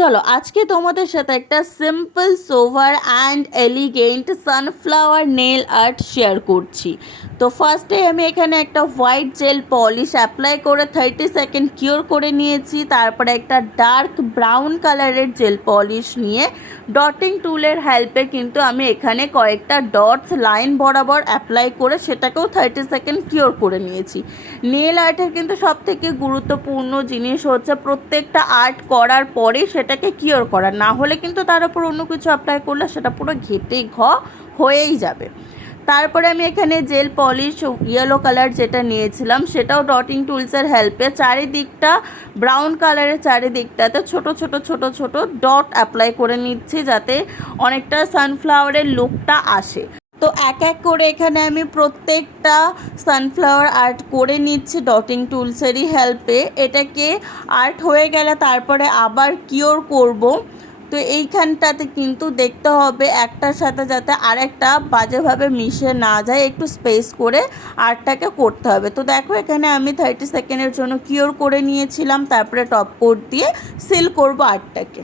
চলো আজকে তোমাদের সাথে একটা simple sober and elegant sunflower nail art share করছি। তো ফার্স্টে আমি এখানে একটা হোয়াইট জেল পলিশ অ্যাপ্লাই করে 30 সেকেন্ড কিওর করে নিয়েছি। তারপরে একটা ডার্ক ব্রাউন কালারের জেল পলিশ নিয়ে ডটিং টুলের হেল্পে কিন্তু আমি এখানে কয়েকটা ডটস লাইন বরাবর অ্যাপ্লাই করে সেটাকেও 30 সেকেন্ড কিওর করে নিয়েছি। নেল আর্টের কিন্তু সবথেকে গুরুত্বপূর্ণ জিনিস হচ্ছে প্রত্যেকটা আর্ট করার পরেই সেটাকে কিওর করা, না হলে কিন্তু তার উপর অন্য কিছু অ্যাপ্লাই করলে সেটা পুরো ঘেটে হয়েই যাবে। তারপরে আমি এখানে জেল পলিশ ইয়েলো কালার যেটা নিয়েছিলাম সেটাও ডটিং টুলসের হেল্পে চারিদিকটা ব্রাউন কালারের চারিদিকটাতে ছোট ছোট ছোট ছোট ডট অ্যাপ্লাই করে নিচ্ছি যাতে অনেকটা সানফ্লাওয়ারের লুকটা আসে। তো এক এক করে এখানে আমি প্রত্যেকটা সানফ্লাওয়ার আর্ট করে নিচ্ছি ডটিং টুলসেরই হেল্পে। এটাকে আর্ট হয়ে গেলে তারপরে আবার কিওর করব। তো এইখানটাতে কিন্তু দেখতে হবে একটার সাথে যাতে আরেকটা বাজেভাবে মিশে না যায়, একটু স্পেস করে আর্টটাকে করতে হবে। তো দেখো এখানে আমি 30 সেকেন্ডের জন্য কিওর করে নিয়েছিলাম, তারপরে টপ কোট দিয়ে সিল করব আর্টটাকে।